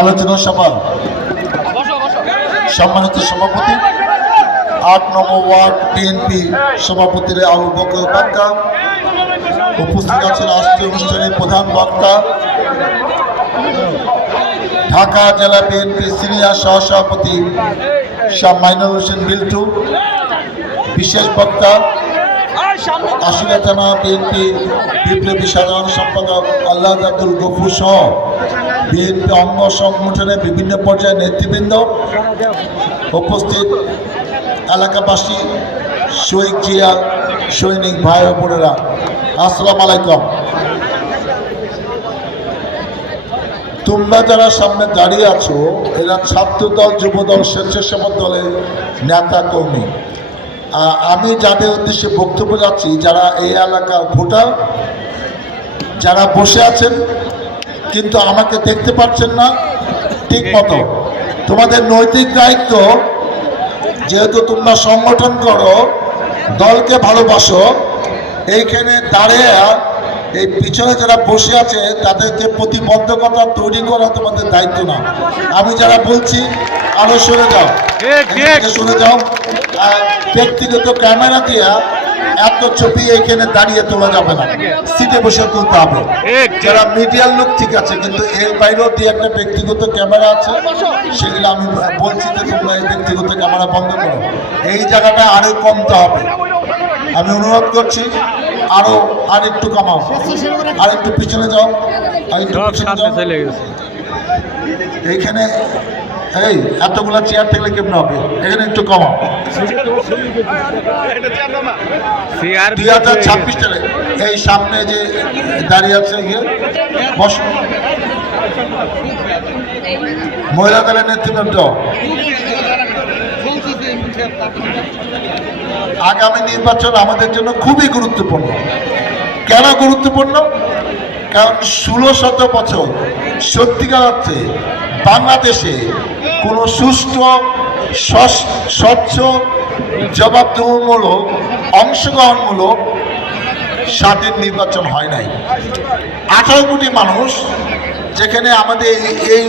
আলোচনা সভা সম্মানিত সভাপতি ৮ নম্বর ওয়ার্ড বিএনপি সভাপতি আবু বকর বাক্কা, উপস্থিত আছেন রাষ্ট্রীয় অনুষ্ঠানের প্রধান বক্তা ঢাকা জেলা বিএনপি সিনিয়র সহসভাপতি শাহ মাইনুল হোসেন বিল্টু, বিশেষ বক্তা আশুলিয়া থানা বিএনপি বিপ্লবী সাধারণ সম্পাদক আল্লাহ আব্দুল গফুর সহ বিএনপি অঙ্গ সংগঠনের বিভিন্ন পর্যায়ের নেতৃবৃন্দ, উপস্থিত এলাকাবাসী, শহীদ জিয়া সৈনিক ভাই ও বোনেরা, আসসালামু আলাইকুম। তোমরা যারা সামনে দাঁড়িয়ে আছো এরা ছাত্রদল, যুবদল, স্বেচ্ছাসেবক দলের নেতা কর্মী। আমি যাদের উদ্দেশ্যে বক্তব্য যাচ্ছি, যারা এই এলাকার ভোটার, যারা বসে আছেন কিন্তু আমাকে দেখতে পাচ্ছেন না ঠিক মতো, তোমাদের নৈতিক দায়িত্ব, যেহেতু তোমরা সংগঠন করো, দলকে ভালোবাসো, এইখানে দাঁড়িয়ে এই পিছনে যারা বসে আছে তাদেরকে প্রতিবন্ধকতা তৈরি করা তোমাদের দায়িত্ব না। আমি যারা বলছি আরো সরে যাও, সরে যাও। ব্যক্তিগত ক্যামেরা দিয়ে এত ছবি এখানে দাঁড়িয়ে তোলা যাবে না, সিটে বসে তুলতে হবে। যারা মিডিয়ার লোক ঠিক আছে, কিন্তু এর বাইরেও দিয়ে একটা ব্যক্তিগত ক্যামেরা আছে, সেগুলো আমি বলছি যে তোমরা এই ব্যক্তিগত ক্যামেরা বন্ধ করো। এই জায়গাটা আরো কমতে হবে, আমি অনুরোধ করছি। আর একটু কমাও, আর একটু পিছনে যাও, আর একটু পিছনে যাও। এইখানে এই এতগুলা চেয়ার থাকলে কেমন হবে? এখানে একটু কমাও। 2026 সালে এই সামনে যে দাঁড়িয়ে আছে বস, মহিলা দলের নেতৃবৃন্দ, আগামী নির্বাচন আমাদের জন্য খুবই গুরুত্বপূর্ণ। কেন গুরুত্বপূর্ণ? কারণ 16 বছর সত্যিকার অর্থে বাংলাদেশে কোনো সুষ্ঠু, স্বচ্ছ, জবাবদিহিমূলক, অংশগ্রহণমূলক স্বাধীন নির্বাচন হয় নাই। 18 কোটি মানুষ, যেখানে আমাদের এই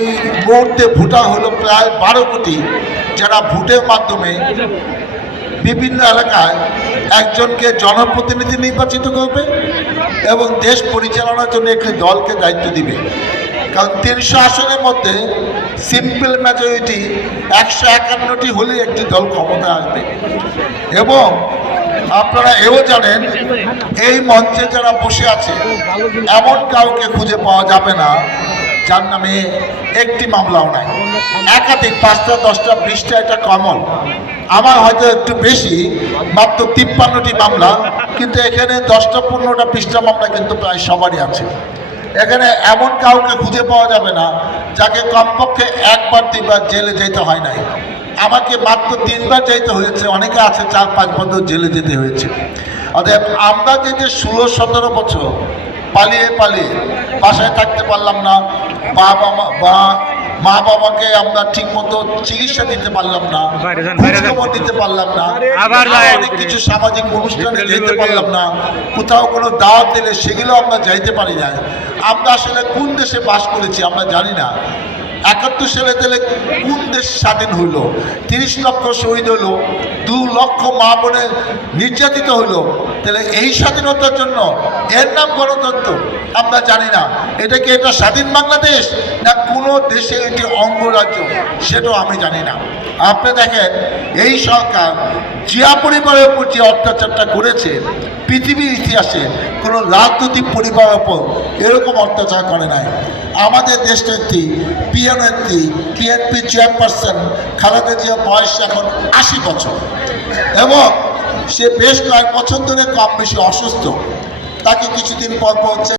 মুহূর্তে ভোটার হলো প্রায় 12 কোটি, যারা ভোটের মাধ্যমে বিভিন্ন এলাকায় একজনকে জনপ্রতিনিধি নির্বাচিত করবে এবং দেশ পরিচালনার জন্য একটি দলকে দায়িত্ব দিবে। কারণ 300 আসনের মধ্যে সিম্পল মেজরিটি 151টি হলে একটি দল ক্ষমতায় আসবে। এবং আপনারা এও জানেন, এই মঞ্চে যারা বসে আছে এমন কাউকে খুঁজে পাওয়া যাবে না যার নামে একটি মামলাও নাই। একাধিক 5টা, 10টা, 20টা, এটা কমন। আমার হয়তো একটু বেশি, মাত্র 53টি মামলা, কিন্তু এখানে 10টা, 15টা, 20টা মামলা কিন্তু প্রায় সবারই আছে। এখানে এমন কাউকে খুঁজে পাওয়া যাবে না যাকে কমপক্ষে 1বার 2বার জেলে যেতে হয় নাই। আমাকে মাত্র 3বার যেতে হয়েছে, অনেকে আছে 4-5 বছর জেলে যেতে হয়েছে। অতএব আমরা যে 16-17 বছর পালিয়ে বাসায় থাকতে পারলাম না, মা বাবাকে আমরা ঠিক মতো চিকিৎসা দিতে পারলাম না, খোঁজখবর দিতে পারলাম না, অনেক কিছু সামাজিক অনুষ্ঠানে যেতে পারলাম না, কোথাও কোনো দাওয়াত দিলে সেগুলো আমরা যাইতে পারি না। আমরা আসলে কোন দেশে বাস করেছি আমরা জানি না। 71 সালে তাহলে কোন দেশ স্বাধীন হইল? 30 লক্ষ শহীদ হইল, 2 লক্ষ মা বোনে নির্যাতিত হইল। তাহলে এই স্বাধীনতার জন্য এর নাম গণতন্ত্র? আমরা জানি না। এটা স্বাধীন বাংলাদেশ না কোনো দেশে এটি অঙ্গরাজ্য? সেটাও আমি জানি না। আপনি দেখেন, এই সরকার জিয়া পরিবারের উপর যে অত্যাচারটা করেছে, পৃথিবীর ইতিহাসে কোনো রাজনৈতিক পরিবারের উপর এরকম অত্যাচার করে নাই। আমাদের দেশনেত্রী, প্রিয় নেত্রী, বিএনপি চেয়ারপারসন খালেদা জিয়ার বয়স এখন 80 বছর এবং সে বেশ কয়েক বছর ধরে কম বেশি অসুস্থ। তাকে কিছুদিন পর